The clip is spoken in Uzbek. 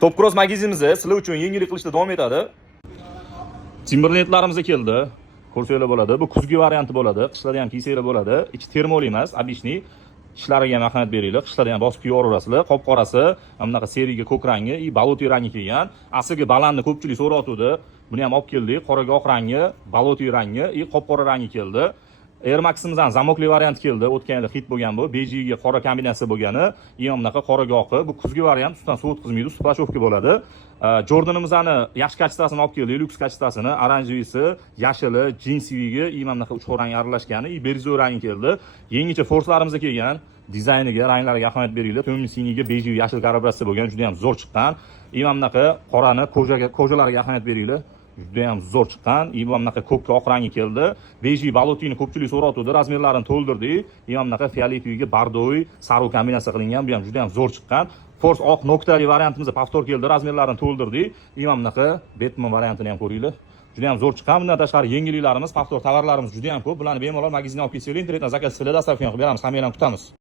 Top Cross magazinimiz sizlar uchun yengillik qilishda davom etadi. Timberlandlarimiz keldi. Ko'rsanglar bo'ladi. Bu kuzgi varianti bo'ladi. Qishlarda ham kiysanglar bo'ladi. Ichi termol emas, обычный. Ishlariga ham ahamiyat beringlar. Qishlarda ham bosib kiyaverasizlar. Qop-qorasi, bunaqa seriga ko'k rangi, baloti rangi kelgan. Asliga balandni ko'pchilik so'ratuvdi. Buni ham olib keldik. Qoraga oq rangi, baloti rangi, qop-qora rangi keldi. Air Max'imizdan zamokli variant keldi. O'tgan yil hit bo'lgan bu. Bejiga qora kombinatsiya bo'lgani, ham bunaqa qoraga oqi. Bu kuzgi variant, ustidan sovutqizmaydi, splashovka bo'ladi. Jordanimizni yaxshi kachestasini olib keldik, lyuks kachestasini, oranjevisi, yashili, jinsivigi, mana bunaqa uch xil rang aralashgani, berizoy rangi keldi. Yangicha forslarimiz kelgan. Dizayniga, ranglariga ahamiyat beringlar. To'mli siniga, beji, yashil kollaboratsiya bo'lgan, juda ham zo'r chiqqan. Mana bunaqa qorani ko'jalariga ahamiyat beringlar. Juda ham zo'r chiqqan. Mana bunaqa ko'kka oq rangi keldi. Beji balotini ko'pchilik so'ratuvdi, razmerlarini to'ldirdik. Mana bunaqa fioletoviga bardoy, sariq kombinatsiya qilingan, bu ham juda ham zo'r chiqqan. Force oq noktali variantimizda повтор keldi, razmerlarini to'ldirdik. Mana bunaqa Batman variantini ham ko'ringlar. Juda ham zo'r chiqqan. Bundan tashqari yengilliklarimiz, повтор tovarlarimiz juda ham ko'p. Bularni bemalol magazinga olib kelsanglar, internetdan zakaz qilib, dostavka qilib beramiz. Hammalarni kutamiz.